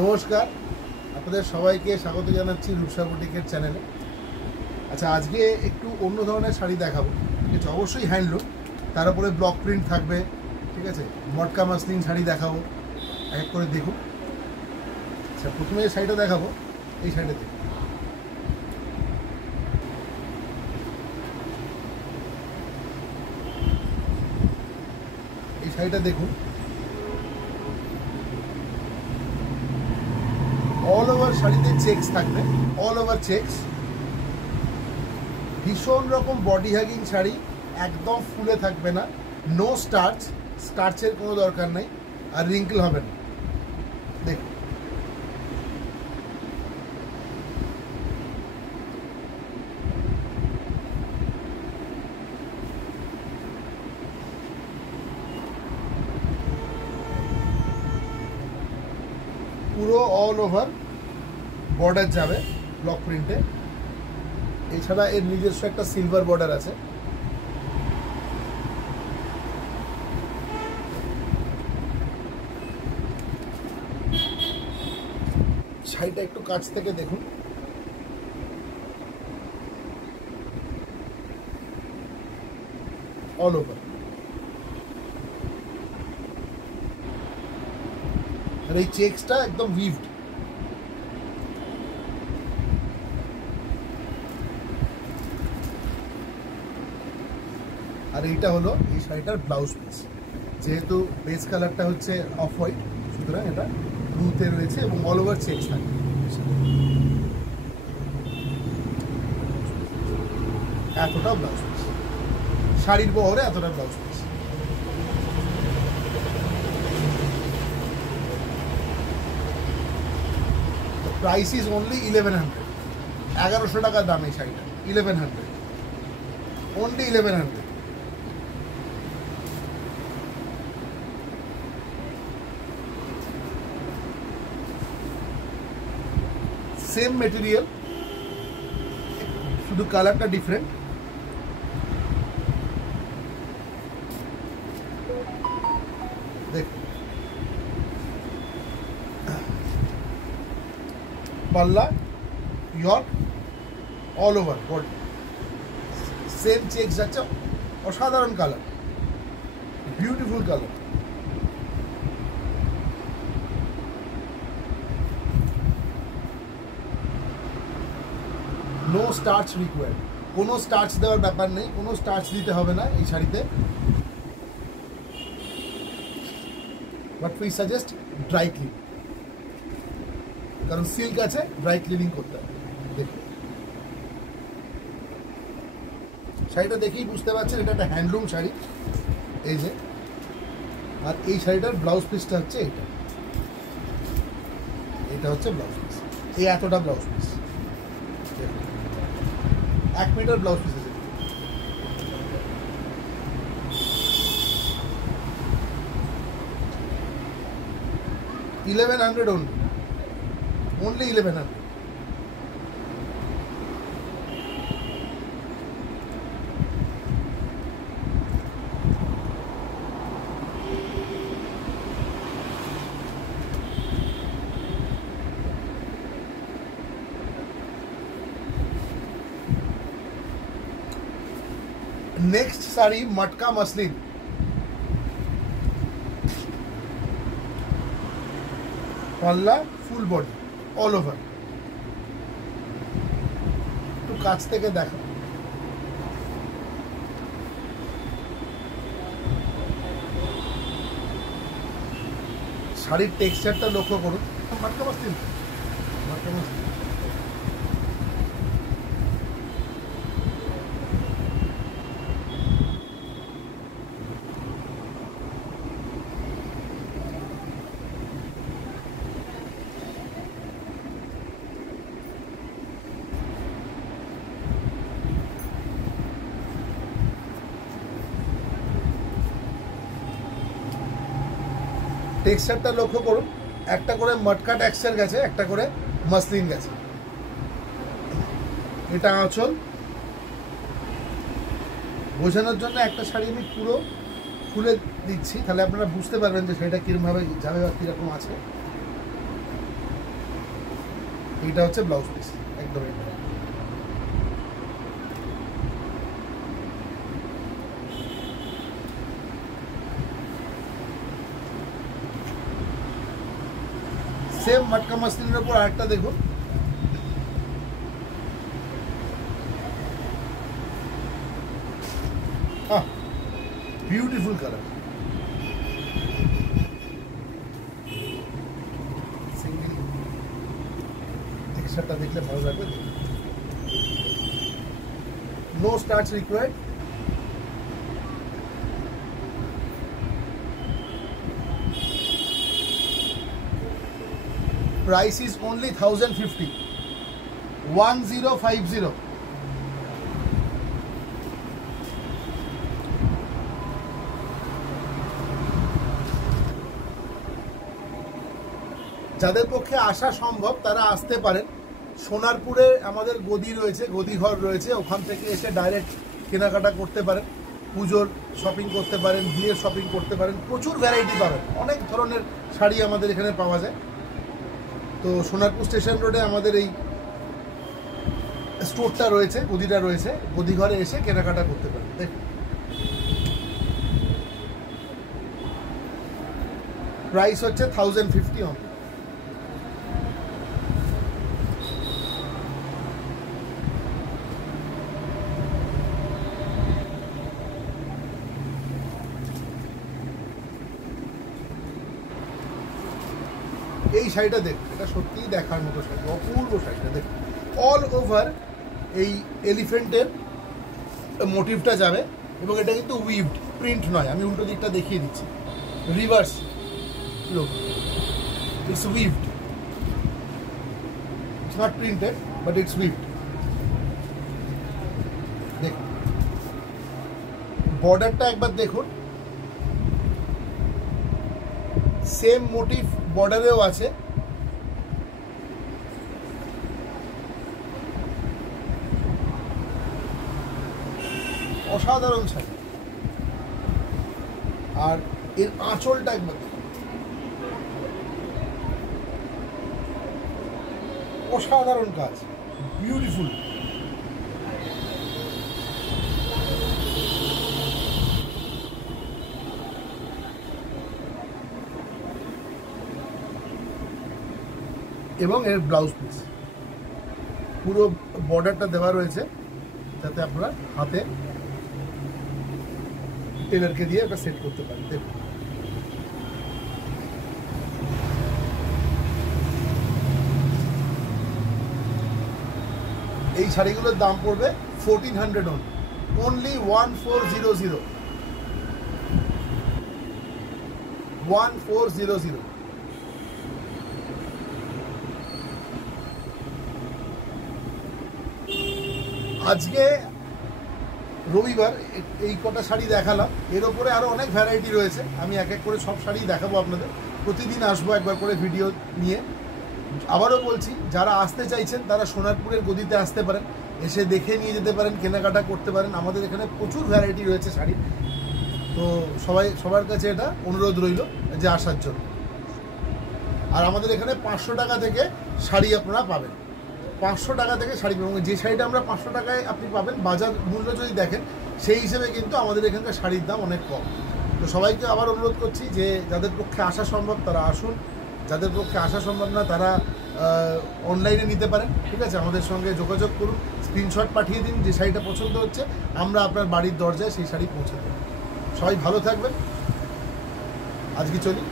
নমস্কার, আপনাদের সবাইকে স্বাগত জানাচ্ছি রূপসা বুটিকের চ্যানেলে। আচ্ছা, আজকে একটু অন্য ধরনের শাড়ি দেখাবো। ঠিক আছে, অবশ্যই হ্যান্ডলুম, তার উপরে ব্লক প্রিন্ট থাকবে। ঠিক আছে, মটকা মাসলিন শাড়ি দেখাবো, এক এক করে দেখুন। আচ্ছা, প্রথমে এই শাড়িটা দেখাবো। এই শাড়িটা দেখুন, এই শাড়িটা দেখুন। অল ওভার শাড়িতে চেকস থাকবে, অল ওভার চেকস। ভীষণ রকম বডি হ্যাগিং শাড়ি, একদম ফুলে থাকবে না, নো স্টার্চ, স্টার্চের কোনো দরকার নেই, আর রিঙ্কেল হবে না। দেখুন, পুরো অল ওভার বর্ডার যাবে ব্লক প্রিন্টে। এছাড়া এর নিজস্ব একটা সিলভার বর্ডার আছে। শাড়িটা একটু কাছ থেকে দেখুন। অল ওভার, আর এই চেকসটা একদম উইভড। আর এইটা হলো এই শাড়িটার ব্লাউজ পিস। যেহেতু বেস কালারটা হচ্ছে অফ হোয়াইট, সুতরাং এটা ব্লুতে রয়েছে এবং অল ওভার চেকস থাকে। এতটা ব্লাউজ পিস, শাড়ির বহরে এতটা blouse piece. Price is only 1100, 1100 টাকার দাম এই শাড়িটা। 1100, অনলি 1100। সেম মেটেরিয়াল, শুধু কালারটা ডিফারেন্ট। দেখুন, পাল্লা ইয়র্ক, all over body same check যাচ্ছে। অসাধারণ colour, beautiful colour. No starch required, কোনো স্টার্চ দেওয়ার ব্যাপার নেই, কোনো স্টার্চ দিতে হবে না এই শাড়িতে। But we suggest dry clean, কারণ সিল্ক আছে, ড্রাই ক্লিনিং করতে হবে। দেখুন, শাড়িটা দেখেই বুঝতে পারছেন এটা একটা হ্যান্ডলুম শাড়ি। এই যে, আর এই শাড়িটার ব্লাউজ পিসটা হচ্ছে এইটা। এটা হচ্ছে ব্লাউজ পিস, এই এতটা blouse piece. 1 metre blouse piece আছে। 1100 only, only 1100। नेक्स्ट साड़ी मटका मसलिन, पल्ला फुल बॉडी ऑल ओवर। तो काछ থেকে देखो, শাড়ির টেক্সচারটা লক্ষ্য করুন। মটকা মসলিন, মটকা মসলিন। টেক্সচারটা লক্ষ্য করুন, একটা করে মটকা টেক্সচার গেছে, একটা করে মসলিন গেছে। এটা আঁচল। বোঝানোর জন্য একটা শাড়ি আমি পুরো খুলে দিচ্ছি, তাহলে আপনারা বুঝতে পারবেন যে সেটা কীরকমভাবে যাবে বা কীরকম আছে। এইটা হচ্ছে ব্লাউজ পিস, একদম সেম মাটকা মাসলিনের উপর আরেকটা দেখুন, বিউটিফুল কালার, সিঙ্গেল টেক্সচারটা দেখলে ভালো লাগবে। No starch required, price is only 1050, 1050। যাদের পক্ষে আসা সম্ভব তারা আসতে পারেন। সোনারপুরে আমাদের গদি রয়েছে, গদিঘর রয়েছে, ওখান থেকে এসে ডাইরেক্ট কেনাকাটা করতে পারেন, পুজোর শপিং করতে পারেন, বিয়ের শপিং করতে পারেন, প্রচুর ভ্যারাইটি পাবেন, অনেক ধরনের শাড়ি আমাদের এখানে পাওয়া যায়। তো সোনারপুর স্টেশন রোডে আমাদের এই স্টোরটা রয়েছে, গদিটা রয়েছে, গদিঘরে এসে কেনাকাটা করতে পারেন। দেখুন প্রাইস হচ্ছে 1050 অন। এই শাড়িটা দেখুন, এটা সত্যিই দেখার মতো শাড়ি, অপূর্ব শাড়িটা দেখুন। অল ওভার এই এলিফেন্টের মোটিভটা যাবে এবং এটা কিন্তু উইভড, প্রিন্ট নয়। আমি উল্টো দিকটা দেখিয়ে দিচ্ছি, reverse look, it's weaved, it's not printed but it's weaved. দেখুন বর্ডারটা একবার দেখুন, সেম মোটিভ বর্ডারেও আছে। অসাধারণ শাড়ি। আর এর আঁচলটা একবার দেখুন, অসাধারণ কাজ, বিউটিফুল। এবং এর ব্লাউজ পিস পুরো বর্ডারটা দেওয়া রয়েছে, যাতে আপনারা হাতে টেলারকে দিয়ে একটা সেট করতে পারেন। দেখুন এই শাড়িগুলোর দাম পড়বে 1400 অনলি, 1400, 1400। আজকে রবিবার এই কটা শাড়ি দেখালাম, এর ওপরে আরও অনেক ভ্যারাইটি রয়েছে। আমি এক এক করে সব শাড়ি দেখাবো আপনাদের, প্রতিদিন আসবো একবার করে ভিডিও নিয়ে। আবারও বলছি, যারা আসতে চাইছেন তারা সোনারপুরের গদিতে আসতে পারেন, এসে দেখে নিয়ে যেতে পারেন, কেনাকাটা করতে পারেন। আমাদের এখানে প্রচুর ভ্যারাইটি রয়েছে শাড়ি। তো সবার কাছে এটা অনুরোধ রইল যে আসার জন্য। আর আমাদের এখানে 500 টাকা থেকে শাড়ি আপনারা পাবেন, 500 টাকা থেকে শাড়ি পাবেন। যে শাড়িটা আমরা 500 টাকায় আপনি পাবেন, বাজার মূল্য যদি দেখেন সেই হিসেবে কিন্তু আমাদের এখানকার শাড়ির দাম অনেক কম। তো সবাইকে আবার অনুরোধ করছি যে যাদের পক্ষে আসা সম্ভব তারা আসুন, যাদের পক্ষে আসা সম্ভব না তারা অনলাইনে নিতে পারেন। ঠিক আছে, আমাদের সঙ্গে যোগাযোগ করুন, স্ক্রিনশট পাঠিয়ে দিন যে শাড়িটা পছন্দ হচ্ছে, আমরা আপনার বাড়ির দরজায় সেই শাড়ি পৌঁছে দেব। সবাই ভালো থাকবেন, আজকে চলি।